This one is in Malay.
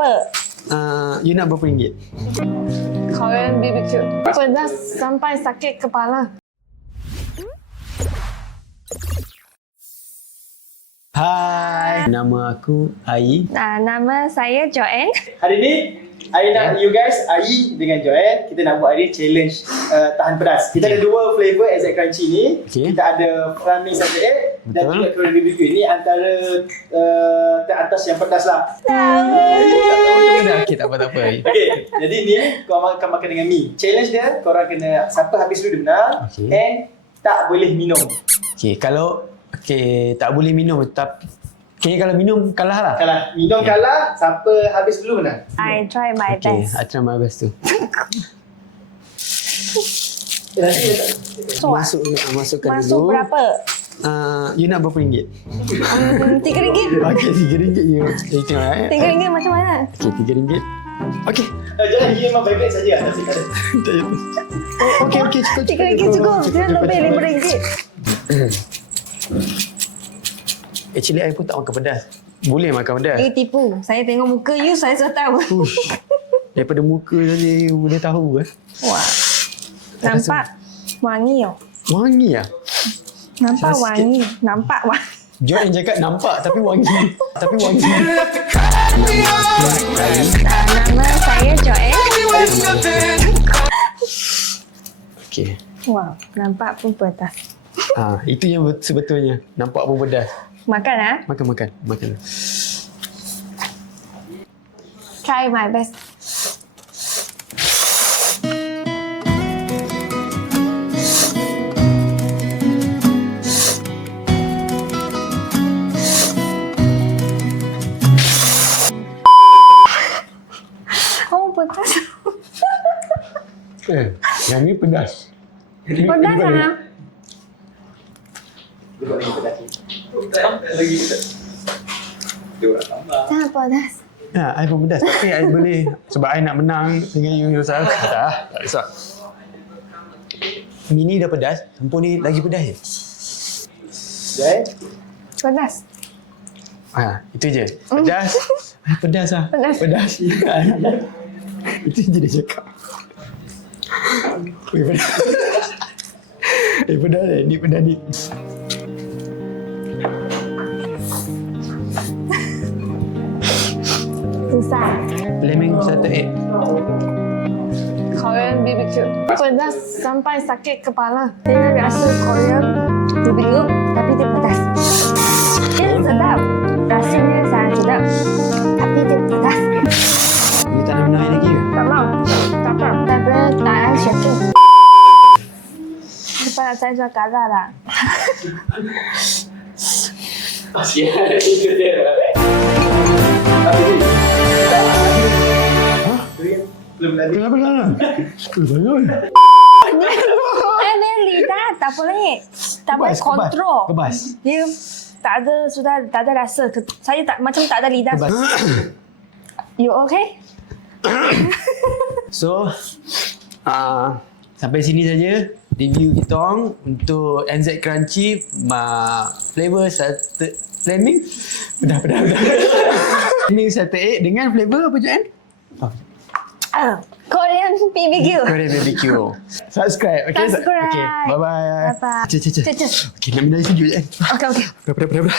berapa? Uh, you nak berapa ringgit? Korean BBQ. Pedas sampai sakit kepala. Hai, nama aku Ai. Nah, nama saya Joanne. Hari ni, I nak you guys, Ai dengan Joanne, kita nak buat hari challenge uh, tahan pedas. Kita ada dua flavor Exact Crunchy ni. Okay. Kita ada Flaming Satay Egg dan Betul. juga Korean BBQ. Ini antara uh, teratas yang pedas lah. Okay, tak apa, tak apa. Okay, jadi ni kau makan makan dengan mi. Challenge dia, korang kena siapa habis dulu dia menang Okay. and tak boleh minum. Okay, kalau okay, tak boleh minum tapi Okay, kalau minum kalah lah. Kalah. Minum kalah, siapa habis dulu menang. I try my Okay, best. I try my best tu. Masuk, masukkan masuk dulu. berapa? Uh, you nak berapa ringgit? Hmm, tiga ringgit. Okay, tiga ringgit you. You tengok eh. Tiga ringgit macam mana? Okay, tiga ringgit. Okay. Uh, Joanne, dia memang baik-baik saja. Tak ada. Tak payah. Okay, okay, cukup. Tiga ringgit cukup. Dia lebih lima ringgit. Actually, I pun tak makan pedas. Boleh makan pedas. You tipu. Saya tengok muka you, saya sudah tahu. Ush. Daripada muka tadi boleh tahu eh. Wah. Nampak wangi oh. Wangi ah. Nampak Sikit. wangi. Nampak wangi. Joan cakap nampak tapi wangi. tapi wangi. Nama saya Joanne. Okay. Wow, nampak pun pedas. Ah, itu yang bet- sebetulnya. Nampak pun pedas. Makan ah. Makan, makan. Makan. Try my best. Eh, yang ni pedas. Ini- Pedas ini balik. ah. Lagi pedas. Dia orang tambah. Jangan pedas. Ya, I pun pedas. Tapi I boleh. Sebab I nak menang dengan you Yusuf. Tak, tak risau. Mini dah pedas. Sempur ni lagi pedas je. Joanne, Pedas. Ha, itu je. Pedas. Ay, pedas lah. Pedas. Pedas. itu je dia cakap. Eh, pedas eh. Ni pedas ni. Susah. Flaming satu egg. Korean BBQ. Pedas sampai sakit kepala. Dia rasa Korean BBQ Kepala saya sudah kalah lah. Kasihan itu dia. Tapi ni. Ha? Belum lagi. Kenapa lah? Eh. Eh, dia lidah tak boleh. Tak boleh Kebas. Dia tak ada sudah tak ada rasa. Saya tak macam tak ada lidah. Kebas. You okay? So, uh, sampai sini saja review kita orang untuk NZ Crunchy uh, flavor satu flaming dah dah dah. Flaming satu egg dengan flavor apa Joanne? Oh, Ah, Korean BBQ. Korean BBQ. Subscribe. Okay, su- Subscribe. Okay, bye bye. Bye-bye. Cek cek cek. Cek, cek. Okay, nak minum lagi Joanne. Okay, okay. Berapa berapa berapa.